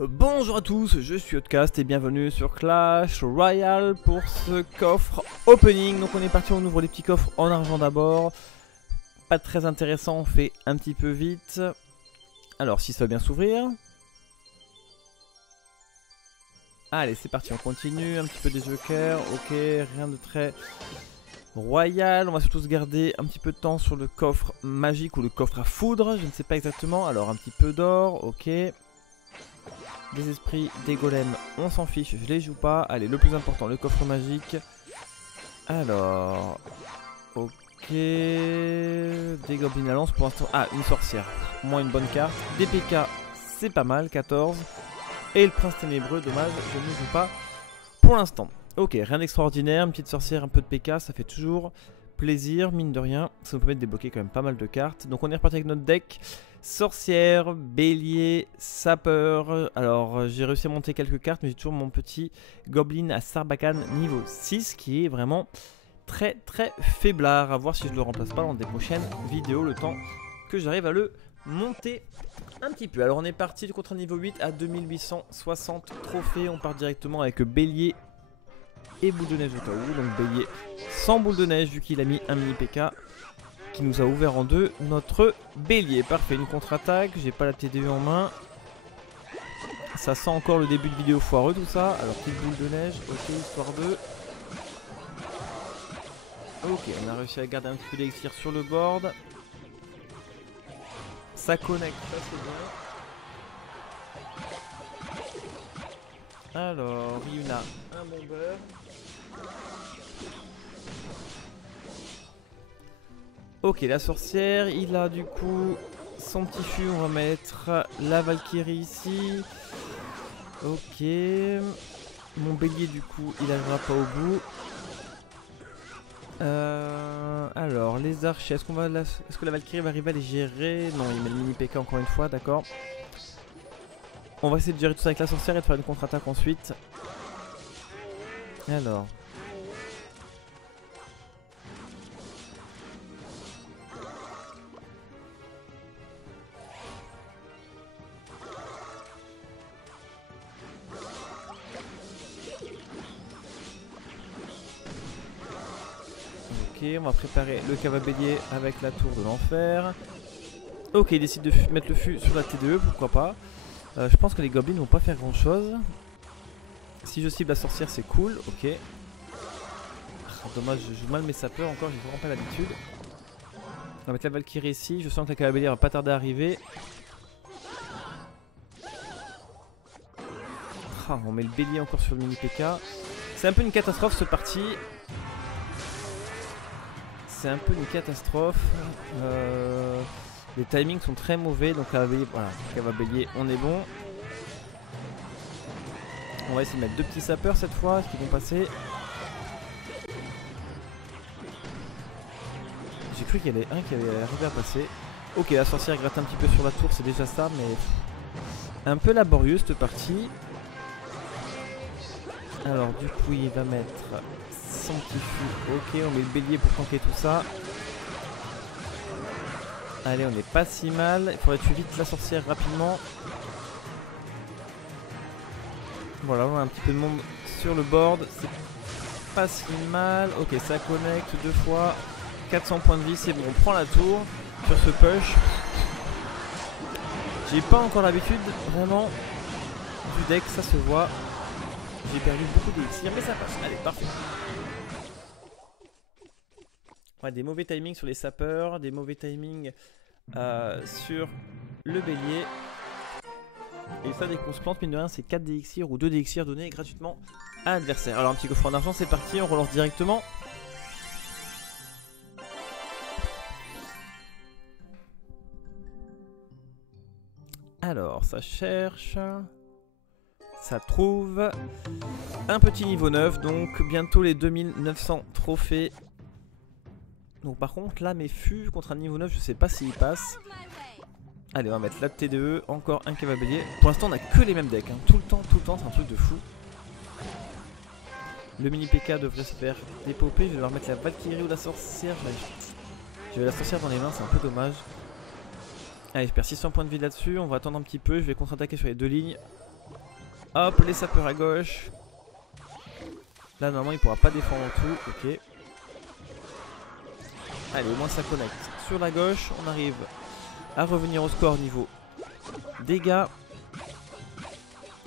Bonjour à tous, je suis Outcast et bienvenue sur Clash Royale pour ce coffre opening. Donc on est parti, on ouvre les petits coffres en argent d'abord. Pas très intéressant, on fait un petit peu vite. Alors si ça va bien s'ouvrir. Allez c'est parti, on continue, un petit peu des jokers, ok, rien de très royal. On va surtout se garder un petit peu de temps sur le coffre magique ou le coffre à foudre, je ne sais pas exactement. Alors un petit peu d'or, ok. Des esprits, des golems, on s'en fiche, je les joue pas. Allez, le plus important, le coffre magique. Alors, ok. Des goblins à lance pour l'instant. Ah, une sorcière, au moins une bonne carte. Des PK, c'est pas mal, 14. Et le prince ténébreux, dommage, je ne joue pas pour l'instant. Ok, rien d'extraordinaire, une petite sorcière, un peu de PK, ça fait toujours plaisir, mine de rien. Ça nous permet de débloquer quand même pas mal de cartes. Donc on est reparti avec notre deck. Sorcière, bélier, sapeur. Alors j'ai réussi à monter quelques cartes, mais j'ai toujours mon petit goblin à Sarbacane niveau 6 qui est vraiment très faiblard. À voir si je le remplace pas dans des prochaines vidéos, le temps que j'arrive à le monter un petit peu. Alors on est parti contre un niveau 8 à 2860 trophées. On part directement avec bélier et boule de neige au cas où. Donc bélier sans boule de neige vu qu'il a mis un mini PK qui nous a ouvert en deux notre bélier. Parfait, une contre-attaque, j'ai pas la TDE en main. Ça sent encore le début de vidéo foireux tout ça. Alors petite boule de neige, ok, histoire de... Ok, on a réussi à garder un petit peu d'élixir sur le board. Ça connecte, ça c'est bien. Alors, Yuna, un bomber. Ok, la sorcière, il a du coup son petit fût, on va mettre la Valkyrie ici. Ok, mon bélier du coup, il n'arrivera pas au bout. Alors, les archers, est-ce que la Valkyrie va arriver à les gérer? Non, il met le mini PK encore une fois, d'accord. On va essayer de gérer tout ça avec la sorcière et de faire une contre-attaque ensuite. Alors... Ok, on va préparer le cavabélier avec la tour de l'enfer. Ok, il décide de mettre le fût sur la TDE, pourquoi pas. Je pense que les goblins vont pas faire grand chose. Si je cible la sorcière, c'est cool, ok. Ah, dommage, je joue mal mes sapeurs encore, j'ai vraiment pas l'habitude. On va mettre la Valkyrie ici, je sens que la cavabélier va pas tarder à arriver. Ah, on met le bélier encore sur le mini PK. C'est un peu une catastrophe ce parti. C'est un peu une catastrophe. Les timings sont très mauvais. Donc cavabélier, voilà, cavabélier, on est bon. On va essayer de mettre deux petits sapeurs cette fois, qui vont passer. J'ai cru qu'il y en avait un qui allait arriver à passer. Ok, la sorcière gratte un petit peu sur la tour, c'est déjà ça, mais un peu laborieux cette partie. Alors du coup il va mettre son petit fût. Ok, on met le bélier pour tanker tout ça. Allez, on n'est pas si mal. Il faudrait tuer vite la sorcière rapidement. Voilà, on a un petit peu de monde sur le board. C'est pas si mal. Ok, ça connecte deux fois. 400 points de vie, c'est bon. On prend la tour sur ce push. J'ai pas encore l'habitude vraiment du deck, ça se voit. J'ai perdu beaucoup d'élixir, mais ça passe. Allez, parfait. Ouais, des mauvais timings sur les sapeurs, des mauvais timings sur le bélier. Et ça, dès qu'on se plante, mine de rien, c'est 4 d'élixir ou 2 d'élixir donnés gratuitement à l'adversaire. Alors, un petit coffre en argent, c'est parti, on relance directement. Alors, ça cherche. Ça trouve un petit niveau 9, donc bientôt les 2900 trophées. Donc par contre là mes fûts contre un niveau 9 je sais pas s'il passe. Allez on va mettre la TDE, encore un cavabélier. Pour l'instant on a que les mêmes decks, hein. Tout le temps c'est un truc de fou. Le mini PK devrait se faire dépoper, je vais devoir mettre la Valkyrie ou la sorcière. J'avais la sorcière dans les mains, c'est un peu dommage. Allez je perds 600 points de vie là-dessus, on va attendre un petit peu, je vais contre-attaquer sur les deux lignes. Hop, les sapeurs à gauche. Là, normalement, il pourra pas défendre tout. Ok. Allez, au moins ça connecte. Sur la gauche, on arrive à revenir au score niveau dégâts.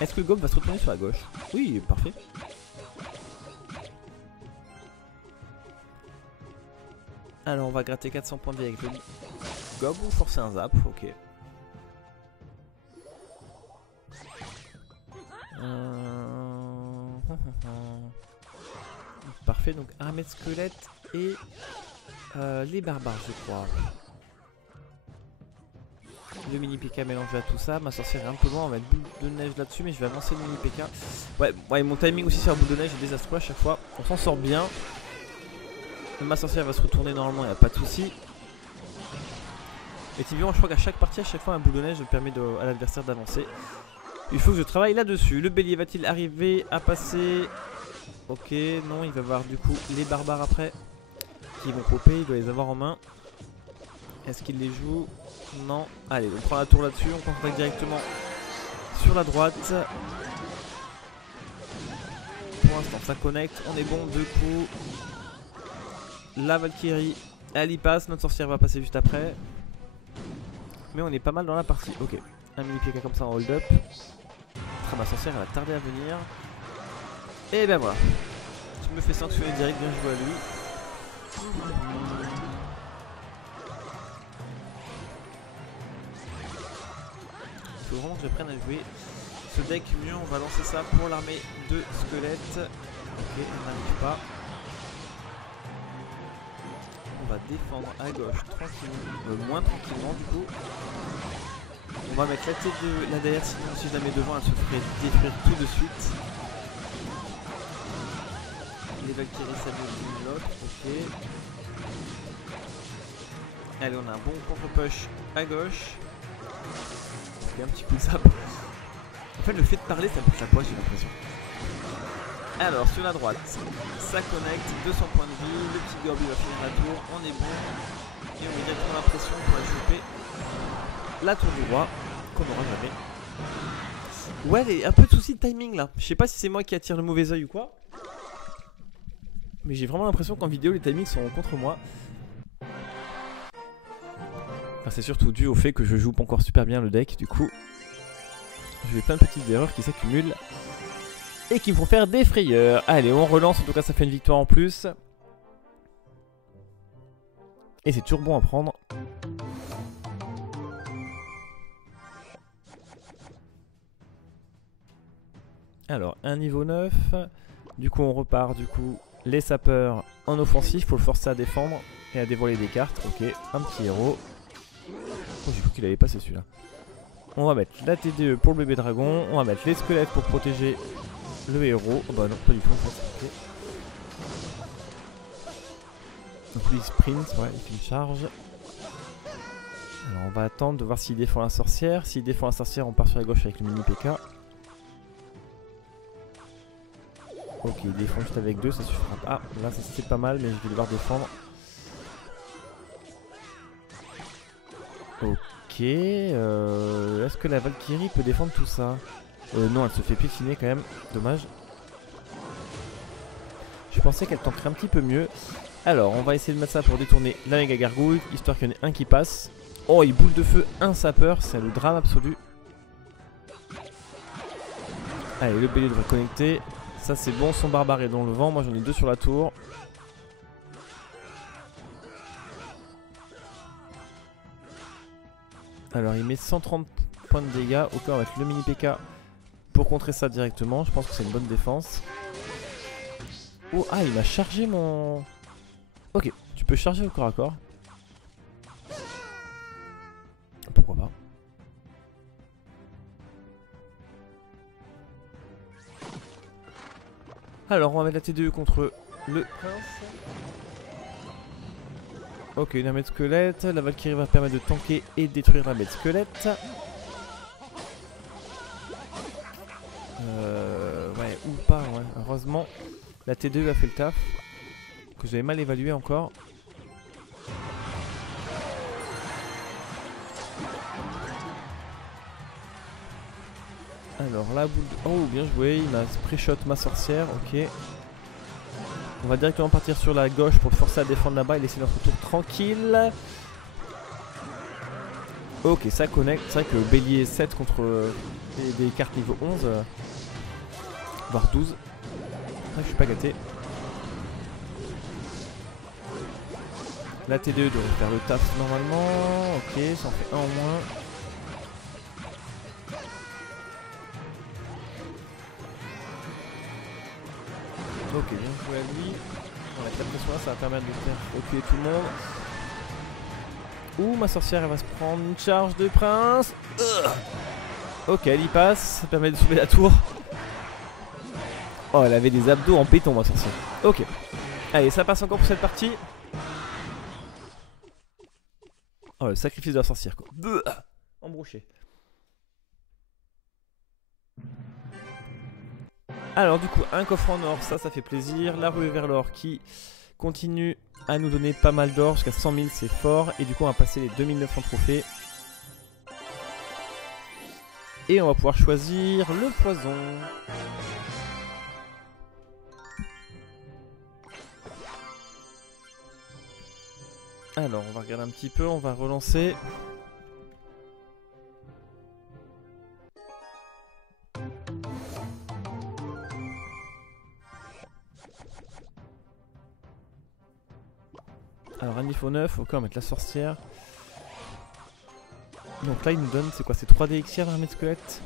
Est-ce que Gob va se retourner sur la gauche? Oui, parfait. Alors, on va gratter 400 points de vie avec le Gob ou forcer un zap. Ok. Parfait, donc armée de squelettes et les barbares, je crois. Le mini PK mélangé à tout ça. Ma sorcière est un peu loin, on va mettre boule de neige là-dessus, mais je vais avancer le mini PK. Ouais, mon timing aussi sur la boule de neige est désastreux à chaque fois. On s'en sort bien. Ma sorcière va se retourner normalement, il n'y a pas de souci. Et typiquement, je crois qu'à chaque partie, à chaque fois, un boule de neige permet à l'adversaire d'avancer. Il faut que je travaille là-dessus. Le bélier va-t-il arriver à passer? Ok, non, il va avoir du coup les barbares après qui vont popper, il doit les avoir en main. Est-ce qu'il les joue? Non. Allez, on prend la tour là-dessus, on contacte directement sur la droite. Pour l'instant, ça connecte, on est bon, 2 coups. La Valkyrie, elle y passe, notre sorcière va passer juste après. Mais on est pas mal dans la partie. Ok, un mini PK comme ça en hold-up. Ma sorcière, elle a tardé à venir. Et ben voilà. Je me fais sanctionner direct, bien joué à lui. Il faut vraiment que j'apprenne à jouer ce deck mieux. On va lancer ça pour l'armée de squelettes. Ok, on n'arrive pas. On va défendre à gauche tranquillement, moins tranquillement du coup. On va mettre la tête de là derrière, sinon si je la mets devant elle se ferait détruire tout de suite. Les Valkyries ça devient l'autre, ok. Allez, on a un bon contre-push à gauche. Il y a un petit coup de zap. En fait le fait de parler ça pousse la poisse, j'ai l'impression. Alors sur la droite, ça connecte, 200 points de vie, le petit Gorby va finir la tour, on est bon. Et on a directement l'impression qu'on va choper la tour du roi, qu'on n'aura jamais. Ouais, il y a un peu de soucis de timing là. Je sais pas si c'est moi qui attire le mauvais oeil ou quoi. Mais j'ai vraiment l'impression qu'en vidéo les timings sont contre moi. Enfin, c'est surtout dû au fait que je joue pas encore super bien le deck. Du coup, je fais plein de petites erreurs qui s'accumulent et qui me font faire des frayeurs. Allez, on relance. En tout cas, ça fait une victoire en plus. Et c'est toujours bon à prendre. Alors, un niveau 9. Du coup, on repart. Du coup, les sapeurs en offensif. Faut le forcer à défendre et à dévoiler des cartes. Ok, un petit héros. Oh, j'ai cru qu'il allait passer celui-là. On va mettre la TDE pour le bébé dragon. On va mettre les squelettes pour protéger le héros. Oh bah non, pas du tout en fait. Okay. Donc lui il sprint, ouais, il fait une charge. Alors on va attendre de voir s'il défend la sorcière. S'il défend la sorcière, on part sur la gauche avec le mini PK. Ok, il défend juste avec 2, ça suffira pas. Ah, là c'est pas mal, mais je vais devoir défendre. Ok, est-ce que la Valkyrie peut défendre tout ça? Non, elle se fait piétiner quand même, dommage. Je pensais qu'elle tankerait un petit peu mieux. Alors, on va essayer de mettre ça pour détourner la méga gargouille, histoire qu'il y en ait un qui passe. Oh, il boule de feu un sapeur, c'est le drame absolu. Allez, le bélier devrait connecter. Ça c'est bon, son barbare est dans le vent, moi j'en ai 2 sur la tour. Alors il met 130 points de dégâts, ok on va mettre le mini PK pour contrer ça directement, je pense que c'est une bonne défense. Oh ah il m'a chargé mon... Ok, tu peux charger au corps à corps. Pourquoi pas. Alors on va mettre la T2 contre le prince. Ok, une armée de squelettes. La Valkyrie va permettre de tanker et de détruire l'armée de squelettes. Ouais, ou pas, ouais. Heureusement, la T2 a fait le taf. Que j'avais mal évalué encore. Alors la boule de... Oh bien joué, il m'a pré-shot ma sorcière, ok. On va directement partir sur la gauche pour le forcer à défendre là-bas et laisser notre tour tranquille. Ok, ça connecte. C'est vrai que bélier 7 contre des cartes niveau 11, voire 12. C'est vrai que je suis pas gâté. La T2 devrait faire le taf normalement. Ok, ça en fait un en moins. Ok, bien joué à lui. On va mettre la pression là, ça va permettre de faire reculer tout le monde. Ouh, ma sorcière elle va se prendre une charge de prince. Ok, elle y passe, ça permet de soulever la tour. Oh, elle avait des abdos en béton ma sorcière. Ok, allez, ça passe encore pour cette partie. Oh, le sacrifice de la sorcière quoi. Embrouché. Alors du coup, un coffre en or, ça fait plaisir. La ruée vers l'or qui continue à nous donner pas mal d'or. Jusqu'à 100 000, c'est fort. Et du coup, on va passer les 2900 trophées. Et on va pouvoir choisir le poison. Alors, on va regarder un petit peu, on va relancer. Alors, un niveau 9, ok, on va mettre la sorcière. Donc là, il nous donne, c'est quoi? C'est 3 élixirs l'armée de squelette.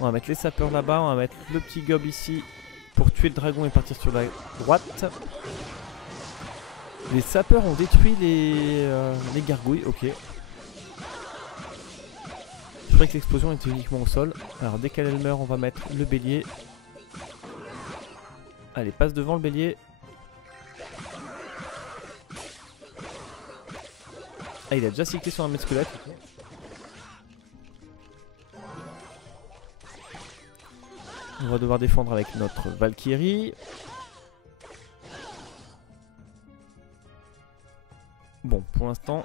On va mettre les sapeurs là-bas, on va mettre le petit gob ici pour tuer le dragon et partir sur la droite. Les sapeurs ont détruit les gargouilles, ok. Je croyais que l'explosion était uniquement au sol. Alors dès qu'elle meurt, on va mettre le bélier. Allez, passe devant le bélier. Ah, il a déjà cyclé sur un mètre squelette. Okay. On va devoir défendre avec notre Valkyrie. Bon, pour l'instant,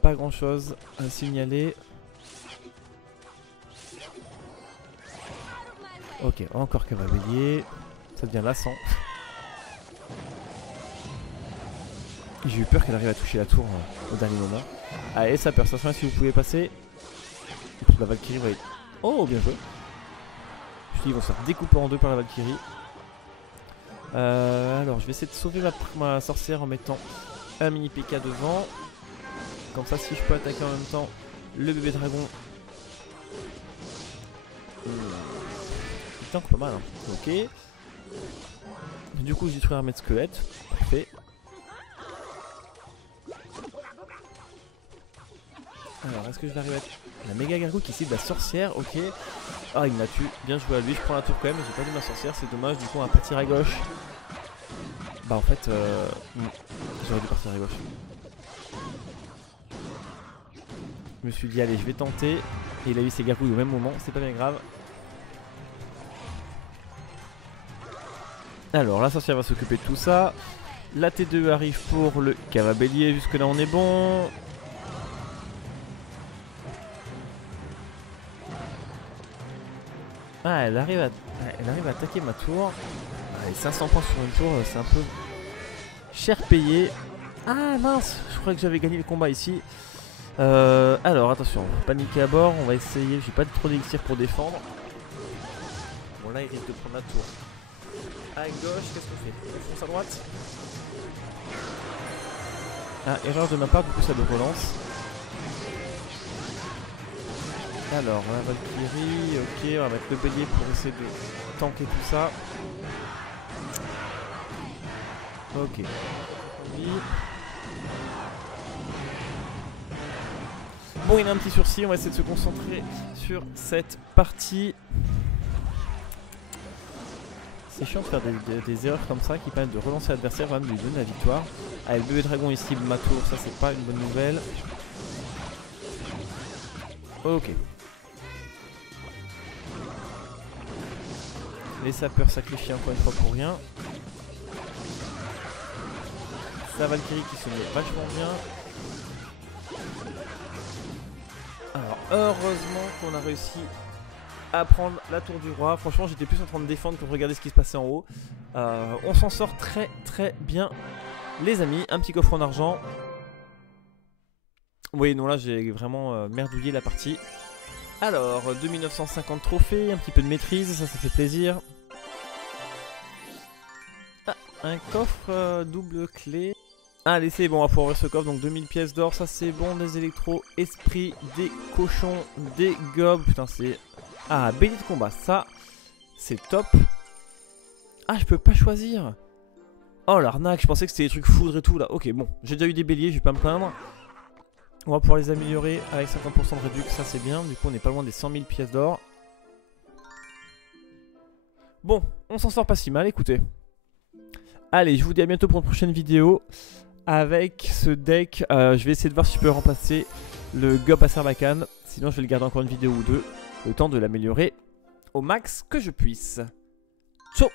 pas grand chose à signaler. Ok, encore cavalier. Ça devient lassant. J'ai eu peur qu'elle arrive à toucher la tour au dernier moment. Allez, ça perd, ça si vous pouvez passer. La Valkyrie va être... Oh, bien joué. Je me suis dit, ils vont se faire découper en deux par la Valkyrie. Alors, je vais essayer de sauver ma sorcière en mettant un mini PK devant. Comme ça, si je peux attaquer en même temps le bébé dragon. Il tank pas mal, hein. Ok. Du coup, je détruis l'armée de squelette. Parfait. Alors, est-ce que je vais arriver à... La méga gargouille qui cible la sorcière, ok. Ah, il m'a tué. Bien joué à lui. Je prends la tour quand même. J'ai pas vu ma sorcière, c'est dommage. Du coup, on va partir à gauche. Bah, en fait, j'aurais dû partir à gauche. Je me suis dit, allez, je vais tenter. Et il a eu ses gargouilles au même moment. C'est pas bien grave. Alors, la sorcière va s'occuper de tout ça. La T2 arrive pour le cavabélier. Jusque là, on est bon. Ah, elle arrive à attaquer ma tour. Allez, 500 points sur une tour, c'est un peu cher payé. Ah mince, je crois que j'avais gagné le combat ici. Alors attention, paniquer à bord, on va essayer. J'ai pas trop d'élixir pour défendre. Bon là il risque de prendre la tour. À gauche, qu'est-ce qu'on fait? On fonce à droite. Ah, erreur de ma part, du coup ça le relance. Alors, la Valkyrie, ok, on va mettre le bélier pour essayer de tanker tout ça. Ok. Bon, il a un petit sursis, on va essayer de se concentrer sur cette partie. C'est chiant de faire des erreurs comme ça qui permettent de relancer l'adversaire, vraiment de lui donner la victoire. Allez, le bébé dragon ici, ma tour, ça c'est pas une bonne nouvelle. Ok. Les sapeurs sacrifient encore une fois pour rien. Sa Valkyrie qui se met vachement bien. Alors heureusement qu'on a réussi à prendre la tour du roi. Franchement, j'étais plus en train de défendre que de regarder ce qui se passait en haut. On s'en sort très très bien, les amis. Un petit coffre en argent. Oui, non, là, j'ai vraiment merdouillé la partie. Alors, 2950 trophées, un petit peu de maîtrise, ça fait plaisir. Ah, un coffre double clé. Allez, c'est bon, on va pouvoir ouvrir ce coffre. Donc 2000 pièces d'or, ça c'est bon. Des électros, esprits, des cochons, des gobs. Putain, c'est... Ah, bélier de combat, ça c'est top. Ah, je peux pas choisir. Oh, l'arnaque, je pensais que c'était des trucs foudre et tout là. Ok, bon, j'ai déjà eu des béliers, je vais pas me plaindre. On va pouvoir les améliorer avec 50% de réduction, ça c'est bien. Du coup, on est pas loin des 100 000 pièces d'or. Bon, on s'en sort pas si mal, écoutez. Allez, je vous dis à bientôt pour une prochaine vidéo. Avec ce deck, je vais essayer de voir si je peux remplacer le Gob à Sarbacane. Sinon, je vais le garder encore une vidéo ou deux. Le temps de l'améliorer au max que je puisse. Ciao!